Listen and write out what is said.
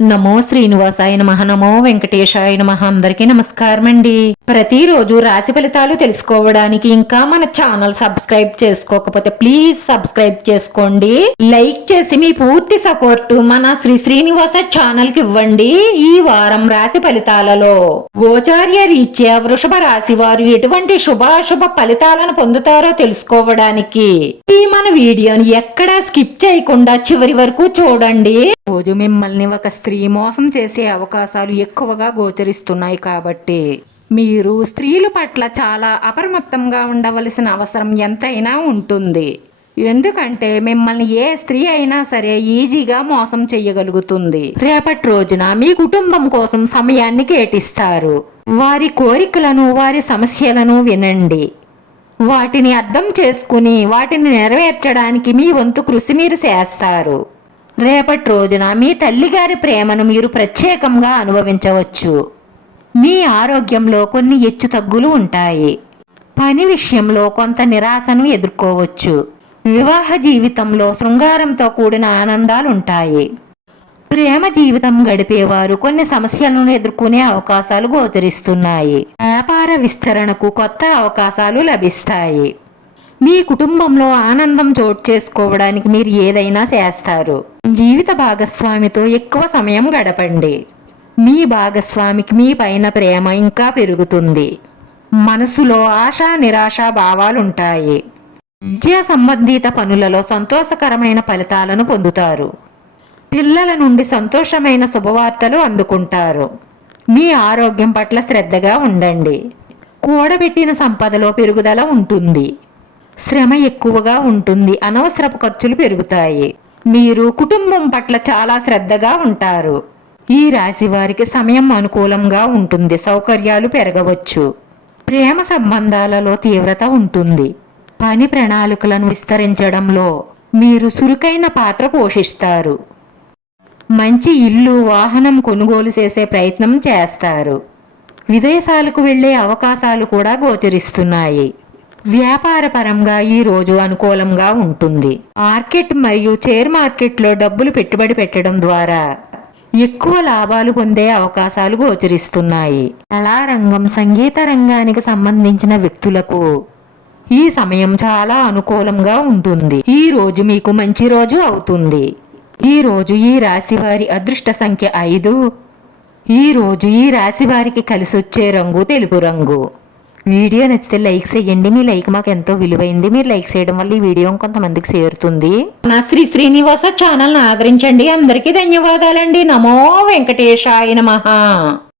నమో శ్రీనివాసాయ నమః. నమో వెంకటేశాయ నమః. అందరికీ నమస్కారం అండి. ప్రతిరోజు రాశి ఫలితాలు తెలుసుకోవడానికి ఇంకా మన ఛానల్ సబ్స్క్రైబ్ చేసుకోకపోతే ప్లీజ్ సబ్స్క్రైబ్ చేసుకోండి. లైక్ చేసి మీ పూర్తి సపోర్ట్ మన శ్రీనివాస ఛానల్ కి ఇవ్వండి. ఈ వారం రాశి ఫలితాలలో గోచార్య రీత్యా వృషభ రాశి వారు ఎటువంటి శుభాశుభ ఫలితాలను పొందుతారో తెలుసుకోవడానికి ఈ మన వీడియోని ఎక్కడా స్కిప్ చేయకుండా చివరి వరకు చూడండి. రోజు మిమ్మల్ని ఒక స్త్రీ మోసం చేసే అవకాశాలు ఎక్కువగా గోచరిస్తున్నాయి కాబట్టి మీరు స్త్రీల పట్ల చాలా అప్రమత్తంగా ఉండవలసిన అవసరం ఎంతైనా ఉంటుంది. ఎందుకంటే మిమ్మల్ని ఏ స్త్రీ అయినా సరే ఈజీగా మోసం చెయ్యగలుగుతుంది. రేపటి రోజున మీ కుటుంబం కోసం సమయాన్ని కేటిస్తారు. వారి కోరికలను వారి సమస్యలను వినండి. వాటిని అర్థం చేసుకుని వాటిని నెరవేర్చడానికి మీ వంతు కృషి మీరు చేస్తారు. రేపటి రోజున మీ తల్లిగారి ప్రేమను మీరు ప్రత్యేకంగా అనుభవించవచ్చు. మీ ఆరోగ్యంలో కొన్ని హెచ్చుతగ్గులు ఉంటాయి. పని విషయంలో కొంత నిరాశను ఎదుర్కోవచ్చు. వివాహ జీవితంలో శృంగారంతో కూడిన ఆనందాలుంటాయి. ప్రేమ జీవితం గడిపేవారు కొన్ని సమస్యలను ఎదుర్కొనే అవకాశాలు గోచరిస్తున్నాయి. వ్యాపార విస్తరణకు కొత్త అవకాశాలు లభిస్తాయి. మీ కుటుంబంలో ఆనందం చోటు చేసుకోవడానికి మీరు ఏదైనా చేస్తారు. జీవిత భాగస్వామితో ఎక్కువ సమయం గడపండి. మీ భాగస్వామికి మీ పైన ప్రేమ ఇంకా పెరుగుతుంది. మనసులో ఆశ నిరాశ భావాలుంటాయి. విద్యా సంబంధిత పనులలో సంతోషకరమైన ఫలితాలను పొందుతారు. పిల్లల నుండి సంతోషమైన శుభవార్తలు అందుకుంటారు. మీ ఆరోగ్యం పట్ల శ్రద్ధగా ఉండండి. కూడబెట్టిన సంపదలో పెరుగుదల ఉంటుంది. శ్రమ ఎక్కువగా ఉంటుంది. అనవసరపు ఖర్చులు పెరుగుతాయి. మీరు కుటుంబం పట్ల చాలా శ్రద్ధగా ఉంటారు. ఈ రాశి వారికి సమయం అనుకూలంగా ఉంటుంది. సౌకర్యాలు పెరగవచ్చు. ప్రేమ సంబంధాలలో తీవ్రత ఉంటుంది. పని ప్రణాళికలను విస్తరించడంలో మీరు చురుకైన పాత్ర పోషిస్తారు. మంచి ఇల్లు వాహనం కొనుగోలు చేసే ప్రయత్నం చేస్తారు. విదేశాలకు వెళ్లే అవకాశాలు కూడా గోచరిస్తున్నాయి. వ్యాపారపరంగా ఈ రోజు అనుకూలంగా ఉంటుంది. మార్కెట్ మరియు షేర్ మార్కెట్లో డబ్బులు పెట్టుబడి పెట్టడం ద్వారా ఎక్కువ లాభాలు పొందే అవకాశాలు గోచరిస్తున్నాయి. కళారంగం సంగీత రంగానికి సంబంధించిన వ్యక్తులకు ఈ సమయం చాలా అనుకూలంగా ఉంటుంది. ఈ రోజు మీకు మంచి రోజు అవుతుంది. ఈ రోజు ఈ రాశి వారి అదృష్ట సంఖ్య 5. ఈ రోజు ఈ రాశి వారికి కలిసొచ్చే రంగు తెలుపు రంగు. వీడియో నచ్చితే లైక్ చేయండి. మీ లైక్ మాకు ఎంతో విలువైంది. మీరు లైక్ చేయడం వల్ల ఈ వీడియో కొంతమందికి చేరుతుంది. నా శ్రీనివాస ఛానల్ని ఆదరించండి. అందరికీ ధన్యవాదాలండి. నమో వెంకటేశాయ నమః.